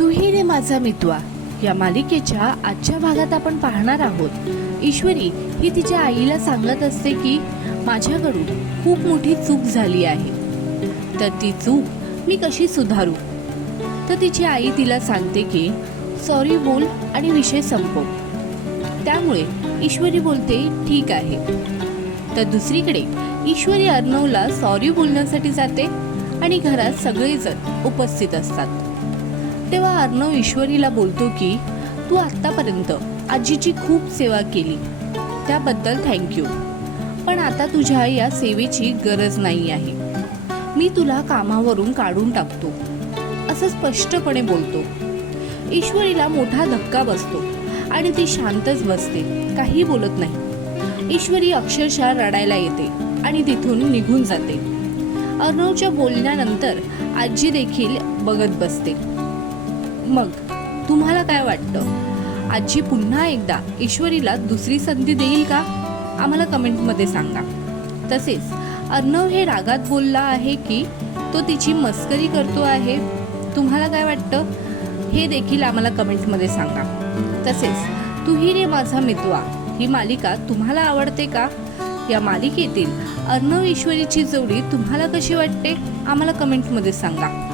तूही रे माझा मितवा. या मालिकेच्या आजच्या भागात आपण पाहणार आहोत. ईश्वरी ही तिच्या आईला सांगत असते की माझ्याकडून खूप मोठी चूक झाली आहे. तर ती चूक मी कशी सुधारू? तर तिची आई तिला सांगते की सॉरी बोल आणि विषय संपव. त्यामुळे ईश्वरी बोलते ठीक आहे. तर दुसरीकडे ईश्वरी अर्णवला सॉरी बोलण्यासाठी जाते आणि घरात सगळेजण उपस्थित असतात. तेव्हा अर्णव ईश्वरीला बोलतो की तू आत्तापर्यंत आजीची खूप सेवा केली. त्याबद्दल थँक्यू पण आता तुझ्या या सेवेची गरज नाही आहे. मी तुला कामावरून काढून टाकतो. असं स्पष्टपणे बोलतो. ईश्वरीला मोठा धक्का बसतो आणि ती शांतच बसते काही बोलत नाही. ईश्वरी अक्षरशः रडायला येते आणि तिथून निघून जाते. अर्णवच्या बोलण्यानंतर आजी देखील बघत बसते. मग तुम्हाला काय वाटतं? आजी पुन्हा एकदा ईश्वरीला दुसरी संधी देईल का? आम्हाला कमेंटमध्ये सांगा. तसेच अर्णव हे रागात बोलला आहे की तो तिची मस्करी करतो आहे? तुम्हाला काय वाटतं? हे देखील आम्हाला कमेंटमध्ये सांगा. तसेच तूही रे माझा मितवा ही मालिका तुम्हाला आवडते का? या मालिकेतील अर्णव ईश्वरीची जोडी तुम्हाला कशी वाटते? आम्हाला कमेंटमध्ये सांगा.